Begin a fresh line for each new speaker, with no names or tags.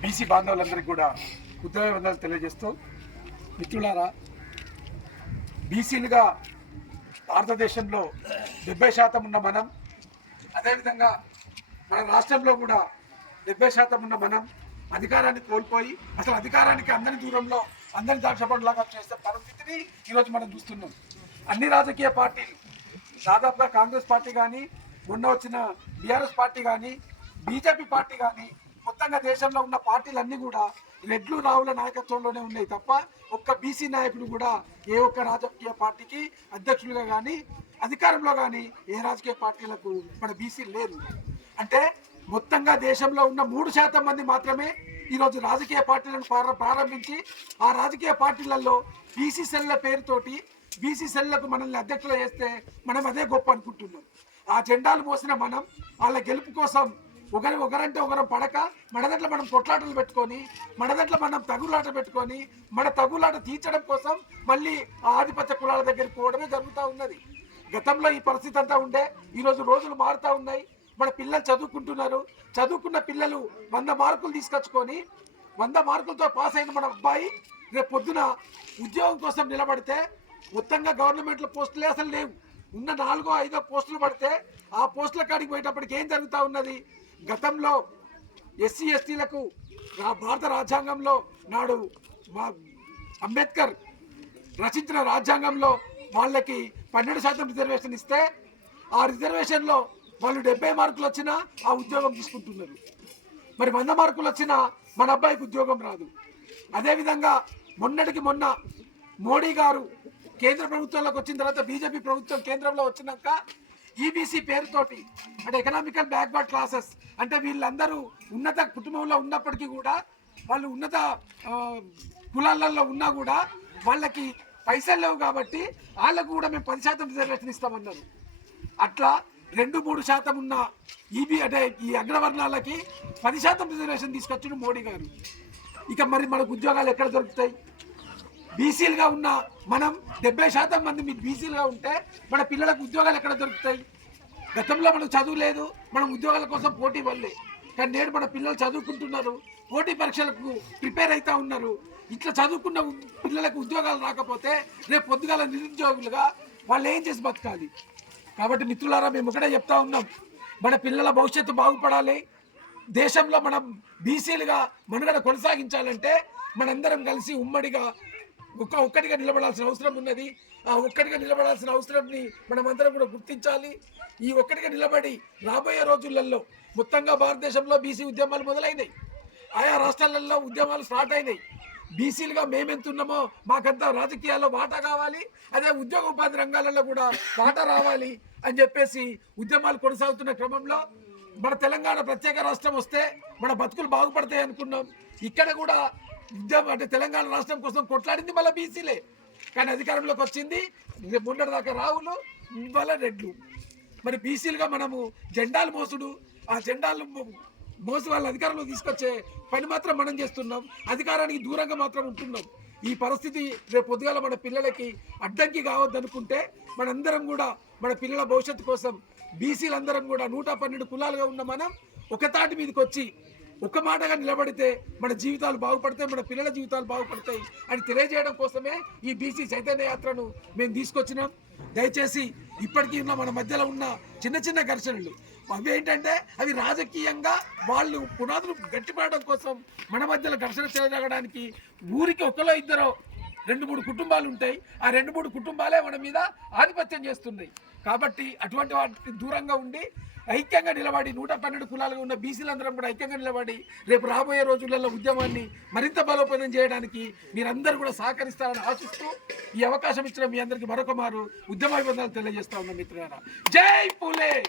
BC బాంధవులందరికీ కూడా ఉద్యోగ వందలు తెలియజేస్తూ మిత్రులారా బీసీలుగా భారతదేశంలో డెబ్బై శాతం ఉన్న మనం అదేవిధంగా మన రాష్ట్రంలో కూడా డెబ్బై శాతం ఉన్న మనం అధికారాన్ని కోల్పోయి అసలు అధికారానికి అందరి దూరంలో అందరి దాక్షపడిలాగా చేసే పరిస్థితిని ఈరోజు మనం చూస్తున్నాం. అన్ని రాజకీయ పార్టీలు దాదాపుగా కాంగ్రెస్ పార్టీ కానీ మొన్న వచ్చిన బీఆర్ఎస్ పార్టీ కానీ బీజేపీ పార్టీ కానీ మొత్తంగా దేశంలో ఉన్న పార్టీలన్నీ కూడా రెడ్లు రావుల నాయకత్వంలోనే ఉన్నాయి తప్ప ఒక్క బీసీ నాయకుడు కూడా ఏ ఒక్క రాజకీయ పార్టీకి అధ్యక్షులుగా కానీ అధికారంలో కానీ ఏ రాజకీయ పార్టీలకు మన బీసీ లేదు. అంటే మొత్తంగా దేశంలో ఉన్న మూడు శాతం మంది మాత్రమే ఈరోజు రాజకీయ పార్టీలను ప్రారంభించి ఆ రాజకీయ పార్టీలలో బీసీ సెల్ల పేరుతోటి బీసీ సెల్లకు మనల్ని అధ్యక్షులు చేస్తే మనం అదే గొప్ప అనుకుంటున్నాం. ఆ జెండాలు మోసిన మనం వాళ్ళ గెలుపు కోసం ఒకరి ఒకరంటే ఒకరం పడక మన మనం కొట్లాటలు పెట్టుకొని మన దాంట్లో మనం తగులాట పెట్టుకొని మన తగులాట తీర్చడం కోసం మళ్ళీ ఆ ఆధిపత్య కులాల దగ్గరికి పోవడమే జరుగుతూ ఉన్నది. గతంలో ఈ పరిస్థితి అంతా ఉండే ఈరోజు రోజులు మారుతూ ఉన్నాయి. మన పిల్లలు చదువుకుంటున్నారు. చదువుకున్న పిల్లలు వంద మార్కులు తీసుకొచ్చుకొని వంద మార్కులతో పాస్ అయిన మన అబ్బాయి రేపు పొద్దున ఉద్యోగం కోసం నిలబడితే మొత్తంగా గవర్నమెంట్లో పోస్టులే అసలు లేవు. ఉన్న నాలుగో ఐదో పోస్టులు పడితే ఆ పోస్టుల కాడికి పోయేటప్పటికి ఏం జరుగుతూ ఉన్నది? గతంలో ఎస్సీ ఎస్టీలకు భారత రాజ్యాంగంలో నాడు మా అంబేద్కర్ రచించిన రాజ్యాంగంలో వాళ్ళకి పన్నెండు శాతం రిజర్వేషన్ ఇస్తే ఆ రిజర్వేషన్లో వాళ్ళు డెబ్బై మార్కులు వచ్చినా ఆ ఉద్యోగం తీసుకుంటున్నారు. మరి వంద మార్కులు వచ్చినా మన అబ్బాయికి ఉద్యోగం రాదు. అదేవిధంగా మొన్నటికి మొన్న మోడీ గారు కేంద్ర ప్రభుత్వంలోకి వచ్చిన తర్వాత బీజేపీ ప్రభుత్వం కేంద్రంలో వచ్చినాక ఈబీసీ పేరుతోటి అంటే ఎకనామికల్ బ్యాక్వర్డ్ క్లాసెస్ అంటే వీళ్ళందరూ ఉన్నత కుటుంబంలో ఉన్నప్పటికీ కూడా వాళ్ళు ఉన్నత కులాలలో ఉన్నా కూడా వాళ్ళకి పైసలు లేవు కాబట్టి వాళ్ళకు కూడా మేము పది శాతం రిజర్వేషన్ ఇస్తామన్నారు. అట్లా రెండు మూడు శాతం ఉన్న ఈబీ అంటే ఈ అగ్రవర్ణాలకి పది శాతం రిజర్వేషన్ తీసుకొచ్చిన మోడీ గారు. ఇక మరి మనకు ఉద్యోగాలు ఎక్కడ దొరుకుతాయి? బీసీలుగా ఉన్న మనం డెబ్బై శాతం మంది మీరు బీసీలుగా ఉంటే మన పిల్లలకు ఉద్యోగాలు ఎక్కడ దొరుకుతాయి? గతంలో మనకు చదువు లేదు మనం ఉద్యోగాల కోసం పోటీ వల్లే కానీ నేడు మన పిల్లలు చదువుకుంటున్నారు పోటీ పరీక్షలకు ప్రిపేర్ అవుతా ఉన్నారు. ఇట్లా చదువుకున్న పిల్లలకు ఉద్యోగాలు రాకపోతే రేపు పొద్దుగాల నిరుద్యోగులుగా వాళ్ళు ఏం చేసి బతకాలి? కాబట్టి మిత్రులారా మేము ఒకటే చెప్తా ఉన్నాం. మన పిల్లల భవిష్యత్తు బాగుపడాలి. దేశంలో మనం బీసీలుగా మనుగడ కొనసాగించాలంటే మనందరం కలిసి ఉమ్మడిగా ఒక్క ఒక్కటిగా నిలబడాల్సిన అవసరం ఉన్నది. ఆ ఒక్కటిగా నిలబడాల్సిన అవసరంని మనమందరం కూడా గుర్తించాలి. ఈ ఒక్కటిగా నిలబడి రాబోయే రోజులలో మొత్తంగా భారతదేశంలో బీసీ ఉద్యమాలు మొదలైనాయి. ఆయా రాష్ట్రాలలో ఉద్యమాలు స్టార్ట్ అయినాయి. బీసీలుగా మేమెంతున్నామో మాకంతా రాజకీయాల్లో వాటా కావాలి. అదే ఉద్యోగ ఉపాధి రంగాలలో కూడా వాటా రావాలి అని చెప్పేసి ఉద్యమాలు కొనసాగుతున్న క్రమంలో మన తెలంగాణ ప్రత్యేక రాష్ట్రం వస్తే మన బతుకులు బాగుపడతాయి అనుకున్నాం. ఇక్కడ కూడా ఉద్యమం అంటే తెలంగాణ రాష్ట్రం కోసం కొట్లాడింది మళ్ళీ బీసీలే. కానీ అధికారంలోకి వచ్చింది. రేపు దాకా రావులు ఇవాళ రెడ్లు. మరి బీసీలుగా మనము జెండాలు మోసుడు ఆ జెండాలు మోసి వాళ్ళ అధికారంలో తీసుకొచ్చే పని మాత్రం మనం చేస్తున్నాం. అధికారానికి దూరంగా మాత్రం ఉంటున్నాం. ఈ పరిస్థితి రేపు పొద్దుగాల మన పిల్లలకి అడ్డంకి కావద్దనుకుంటే మనందరం కూడా మన పిల్లల భవిష్యత్తు కోసం బీసీలందరం కూడా నూట పన్నెండు కులాలుగా ఉన్న మనం ఒక తాటి మీదకి వచ్చి ఒక్క మాటగా నిలబడితే మన జీవితాలు బాగుపడతాయి మన పిల్లల జీవితాలు బాగుపడతాయి అని తెలియజేయడం కోసమే ఈ బీసీ చైతన్య యాత్రను మేము తీసుకొచ్చినాం. దయచేసి ఇప్పటికీ ఉన్న మన మధ్యలో ఉన్న చిన్న చిన్న ఘర్షణలు అవి ఏంటంటే అవి రాజకీయంగా వాళ్ళు పునాదులు గట్టిపడడం కోసం మన మధ్యలో ఘర్షణ చేయడానికి ఊరికి ఒకలో ఇద్దరు రెండు మూడు కుటుంబాలు ఉంటాయి ఆ రెండు మూడు కుటుంబాలే మన మీద ఆధిపత్యం చేస్తున్నాయి. కాబట్టి అటువంటి వాటికి దూరంగా ఉండి ఐక్యంగా నిలబడి నూట పన్నెండు కులాలుగా ఉన్న బీసీలందరం కూడా ఐక్యంగా నిలబడి రేపు రాబోయే రోజులలో ఉద్యమాన్ని మరింత బలోపేతం చేయడానికి మీరందరూ కూడా సహకరిస్తారని ఆశిస్తూ ఈ అవకాశం ఇచ్చిన మీ అందరికీ మరొక మారు ఉద్యమ అభివందనాలు తెలియజేస్తా ఉన్నాం మిత్రులారా. జై పూలే!